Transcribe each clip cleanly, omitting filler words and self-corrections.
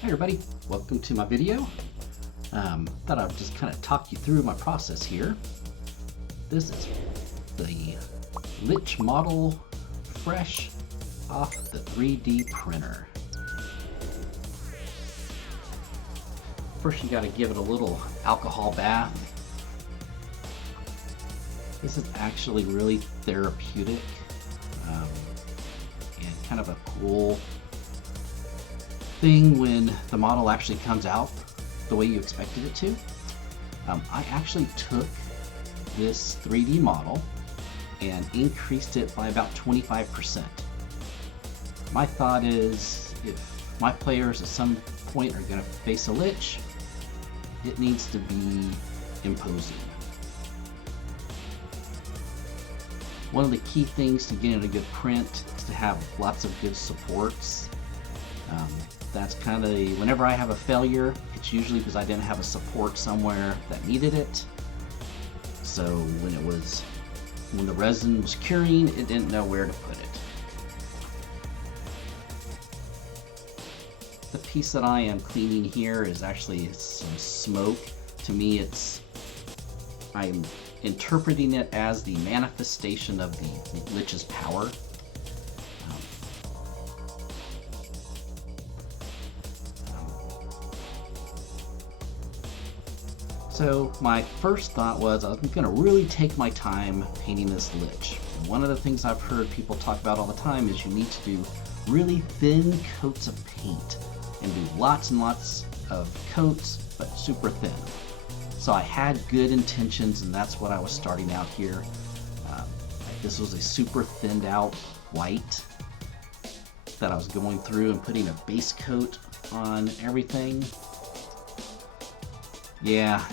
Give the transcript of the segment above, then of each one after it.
Hey everybody, welcome to my video. Thought I'd just kind of talk you through my process here. This is the LICH model fresh off the 3D printer. First you got to give it a little alcohol bath. This is actually really therapeutic and kind of a cool thing when the model actually comes out the way you expected it to. I actually took this 3D model and increased it by about 25%. My thought is if my players at some point are going to face a lich, it needs to be imposing. One of the key things to getting a good print is to have lots of good supports. That's kind of, whenever I have a failure, it's usually because I didn't have a support somewhere that needed it. So when the resin was curing, it didn't know where to put it. The piece that I am cleaning here is actually some smoke. To me, I'm interpreting it as the manifestation of the Lich's power. So my first thought was I was going to really take my time painting this Lich. And one of the things I've heard people talk about all the time is you need to do really thin coats of paint and do lots and lots of coats, but super thin. So I had good intentions, and that's what I was starting out here. This was a super thinned out white that I was going through and putting a base coat on everything. Yeah,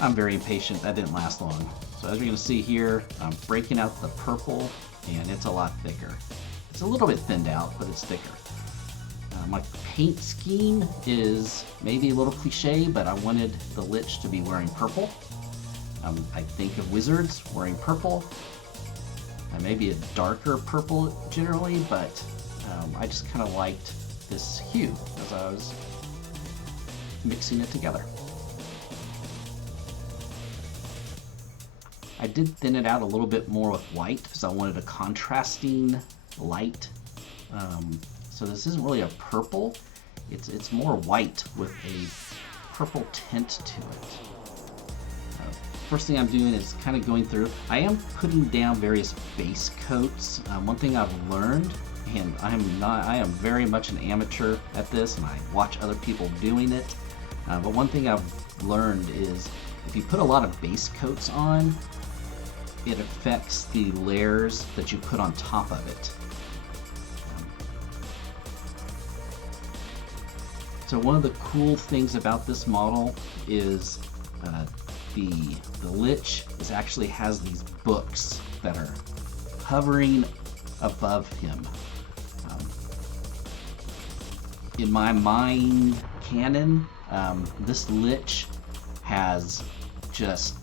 I'm very impatient. That didn't last long. So as you're going to see here, I'm breaking out the purple, and it's a lot thicker. It's a little bit thinned out, but it's thicker. My paint scheme is maybe a little cliche, but I wanted the Lich to be wearing purple. I think of wizards wearing purple. Maybe a darker purple generally, but I just kind of liked this hue as I was mixing it together. I did thin it out a little bit more with white because I wanted a contrasting light. So this isn't really a purple, it's more white with a purple tint to it. First thing I'm doing is kind of going through, I am putting down various base coats. One thing I've learned, and I am very much an amateur at this and I watch other people doing it, but one thing I've learned is if you put a lot of base coats on, it affects the layers that you put on top of it. So one of the cool things about this model is the Lich actually has these books that are hovering above him. In my mind canon, this Lich has just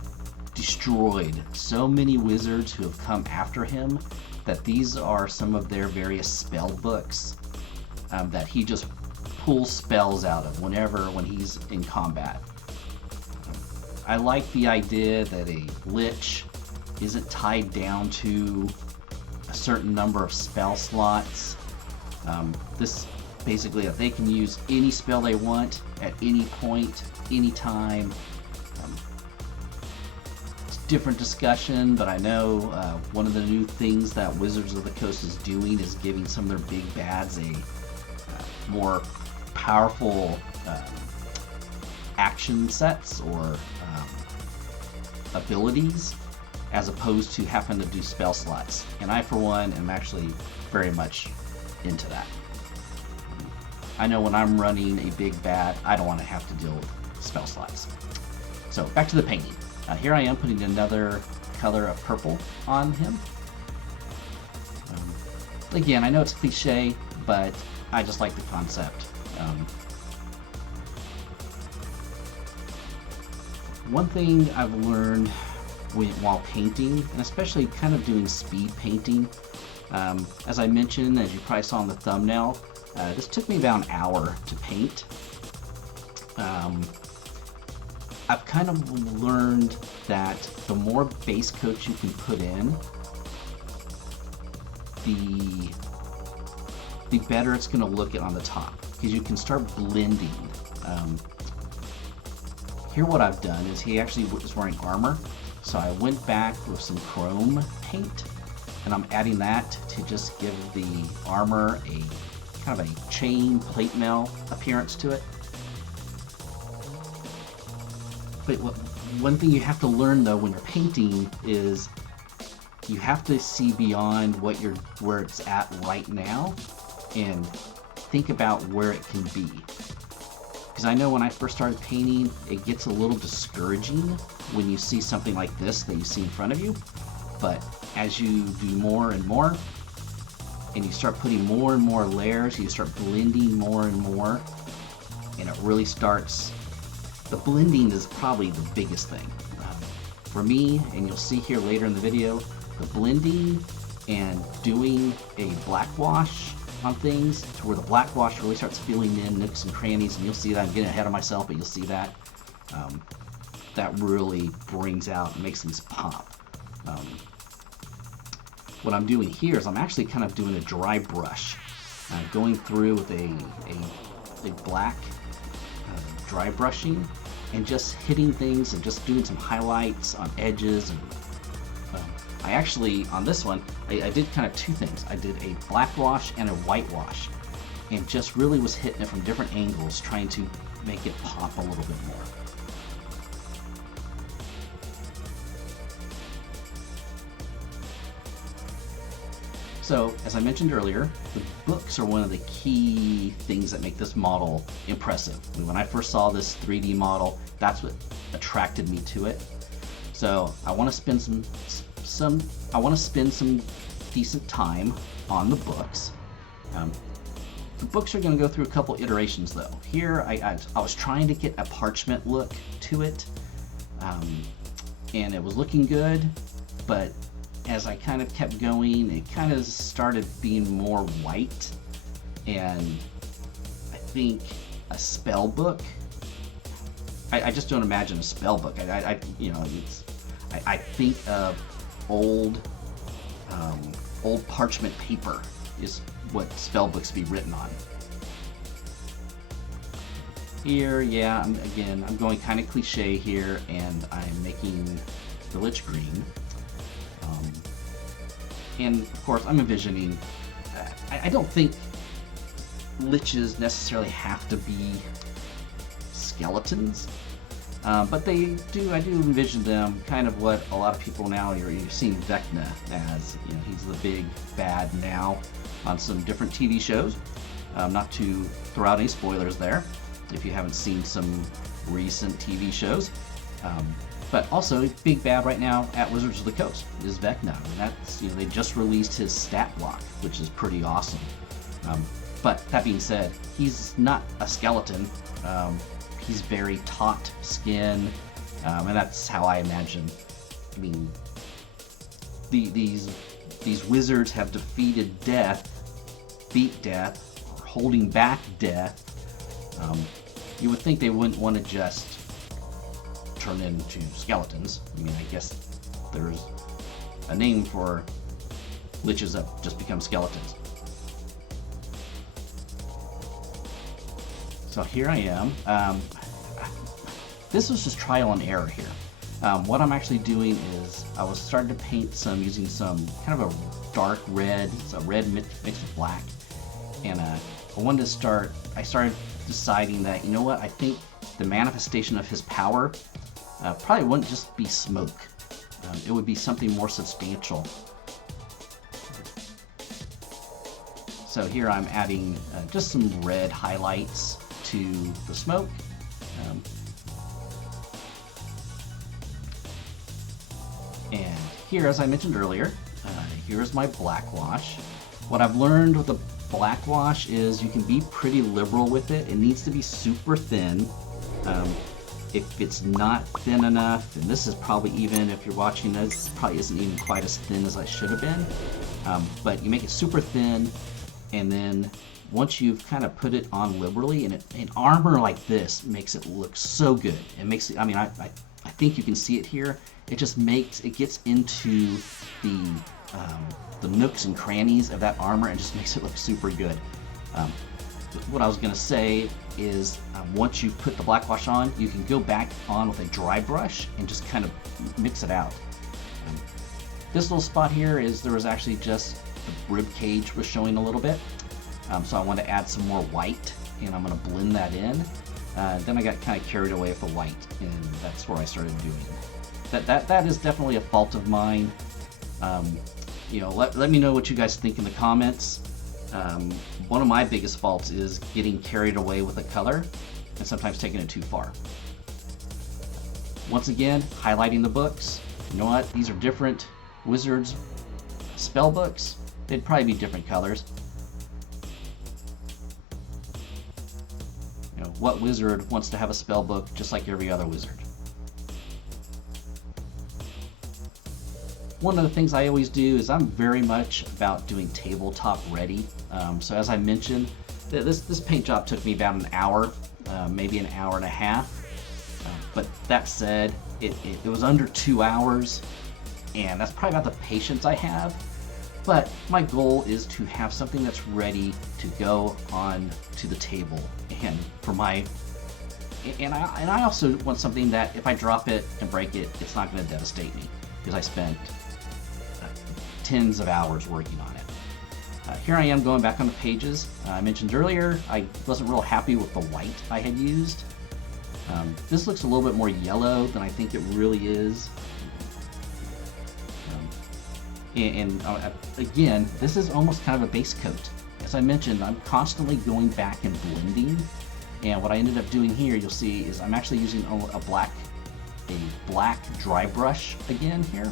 destroyed so many wizards who have come after him that these are some of their various spell books that he just pulls spells out of when he's in combat. I like the idea that a Lich isn't tied down to a certain number of spell slots. This basically, if they can use any spell they want at any point, any time. Different discussion, but I know one of the new things that Wizards of the Coast is doing is giving some of their big bads a more powerful action sets or abilities as opposed to having to do spell slots. And I, for one, am actually very much into that. I know when I'm running a big bad, I don't want to have to deal with spell slots. So back to the painting. Here I am putting another color of purple on him. Again, I know it's cliche, but I just like the concept. One thing I've learned while painting, and especially kind of doing speed painting, as I mentioned, as you probably saw in the thumbnail, this took me about an hour to paint. I've kind of learned that the more base coats you can put in, the better it's going to look on the top, because you can start blending. Here what I've done is he actually was wearing armor, so I went back with some chrome paint, and I'm adding that to just give the armor a kind of a chain plate mail appearance to it. But one thing you have to learn though when you're painting is you have to see beyond where it's at right now and think about where it can be. Because I know when I first started painting, it gets a little discouraging when you see something like this that you see in front of you. But as you do more and more, and you start putting more and more layers, you start blending more and more, and it really starts. The blending is probably the biggest thing. For me, and you'll see here later in the video, the blending and doing a black wash on things to where the black wash really starts filling in nooks and crannies, and you'll see that. I'm getting ahead of myself, but you'll see that. That really brings out and makes things pop. What I'm doing here is I'm actually kind of doing a dry brush, going through with a black dry brushing and just hitting things and just doing some highlights on edges. And I actually, on this one, I did kind of two things. I did a black wash and a white wash, and just really was hitting it from different angles, trying to make it pop a little bit more. So, as I mentioned earlier, the books are one of the key things that make this model impressive. And when I first saw this 3D model, that's what attracted me to it. So I want to spend some decent time on the books. The books are going to go through a couple iterations though. Here I was trying to get a parchment look to it, and it was looking good, but as I kind of kept going, it kind of started being more white, and I think a spell book. I just don't imagine a spell book. I think of old parchment paper is what spell books be written on. Here, yeah, I'm going kind of cliche here, and I'm making the Lich green. And of course, I'm envisioning, I don't think liches necessarily have to be skeletons, but I do envision them kind of what a lot of people now, you're seeing Vecna as, he's the big bad now on some different TV shows. Not to throw out any spoilers there, if you haven't seen some recent TV shows. But also, big bad right now at Wizards of the Coast is Vecna, and that's, they just released his stat block, which is pretty awesome. But that being said, he's not a skeleton. He's very taut skin, and that's how I imagine. I mean, these wizards have defeated death, beat death, or holding back death. You would think they wouldn't want to just turn into skeletons. I mean, I guess there's a name for liches that just become skeletons. So here I am. This was just trial and error here. What I'm actually doing is I was starting to paint using some kind of a dark red. It's a red mixed with black, and I started deciding that, you know what, I think the manifestation of his power probably wouldn't just be smoke. It would be something more substantial. So here I'm adding just some red highlights to the smoke. And here, as I mentioned earlier, here's my black wash. What I've learned with the black wash is you can be pretty liberal with it. It needs to be super thin. If it's not thin enough, and this is probably, even if you're watching this, probably isn't even quite as thin as I should have been, but you make it super thin, and then once you've kind of put it on liberally, and an armor like this makes it look so good. It makes it, I mean, I think you can see it here. It just makes, it gets into the nooks and crannies of that armor and just makes it look super good. What I was going to say is once you put the black wash on, you can go back on with a dry brush and just kind of mix it out. This little spot here is there was actually just the rib cage was showing a little bit. So I want to add some more white, and I'm going to blend that in. Then I got kind of carried away with the white, and that's where I started doing that is definitely a fault of mine. You know, let me know what you guys think in the comments. One of my biggest faults is getting carried away with the color and sometimes taking it too far. Once again, highlighting the books. You know what? These are different Wizards spell books. They'd probably be different colors. You know, what wizard wants to have a spell book just like every other wizard? One of the things I always do is I'm very much about doing tabletop ready. So as I mentioned, this paint job took me about an hour, maybe an hour and a half. But that said, it was under 2 hours, and that's probably about the patience I have. But my goal is to have something that's ready to go on to the table, and for my, and I also want something that if I drop it and break it, it's not going to devastate me, because I spent tens of hours working on it. Here I am going back on the pages. I mentioned earlier I wasn't real happy with the white I had used. This looks a little bit more yellow than I think it really is. Again, this is almost kind of a base coat. As I mentioned, I'm constantly going back and blending, and what I ended up doing here, you'll see, is I'm actually using a black dry brush again here,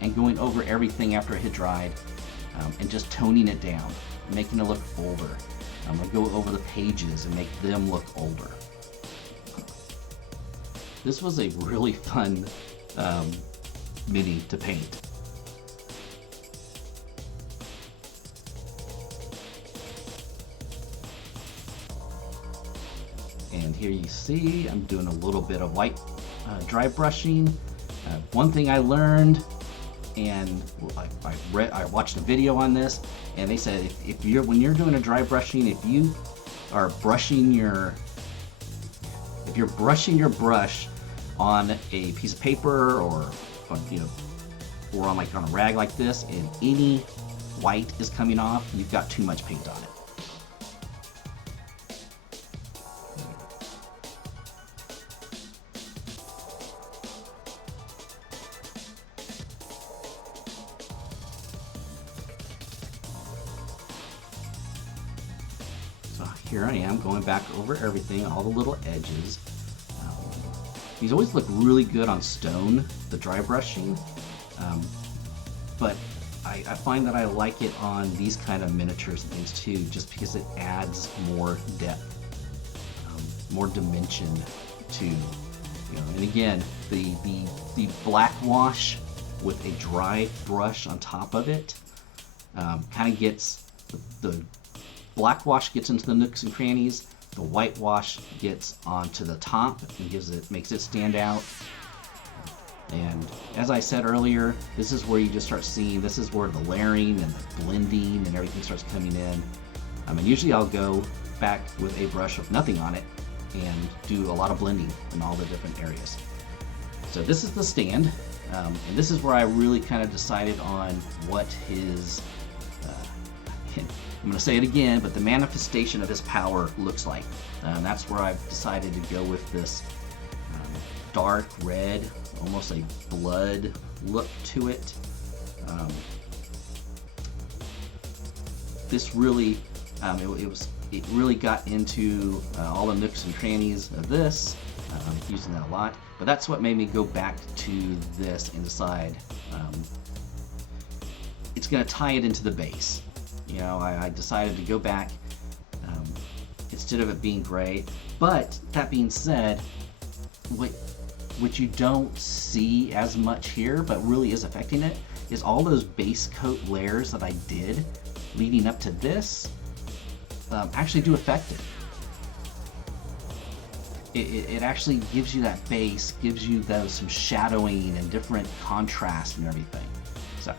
and going over everything after it had dried, and just toning it down, making it look older. I'm going to go over the pages and make them look older. This was a really fun mini to paint. And here you see I'm doing a little bit of white dry brushing. One thing I learned, and I watched a video on this, and they said when you're doing a dry brushing, if you're brushing your brush on a piece of paper or on a rag like this, and any white is coming off, you've got too much paint on it. So here I am going back over everything, all the little edges. These always look really good on stone, the dry brushing, but I find that I like it on these kind of miniatures and things too, just because it adds more depth, more dimension to, and again, the black wash with a dry brush on top of it kind of gets the black wash gets into the nooks and crannies. The whitewash gets onto the top and makes it stand out. And as I said earlier, this is where you just start seeing, this is where the layering and the blending and everything starts coming in. And usually I'll go back with a brush with nothing on it and do a lot of blending in all the different areas. So this is the stand, and this is where I really kind of decided on what his I'm going to say it again, but the manifestation of his power looks like. That's where I've decided to go with this dark red, almost a blood look to it. This really, it really got into all the nooks and crannies of this. Using that a lot, but that's what made me go back to this and decide it's going to tie it into the base. I decided to go back instead of it being gray. But that being said, what you don't see as much here, but really is affecting it, is all those base coat layers that I did leading up to this actually do affect it. It actually gives you that base, gives you some shadowing and different contrast and everything. So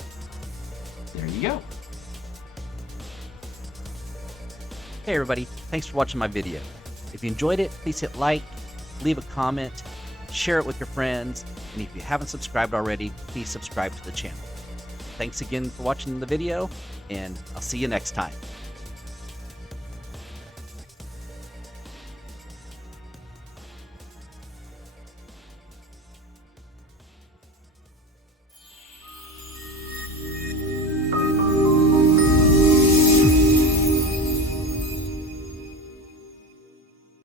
there you go. Hey everybody, thanks for watching my video. If you enjoyed it, please hit like, leave a comment, share it with your friends, and if you haven't subscribed already, please subscribe to the channel. Thanks again for watching the video, and I'll see you next time.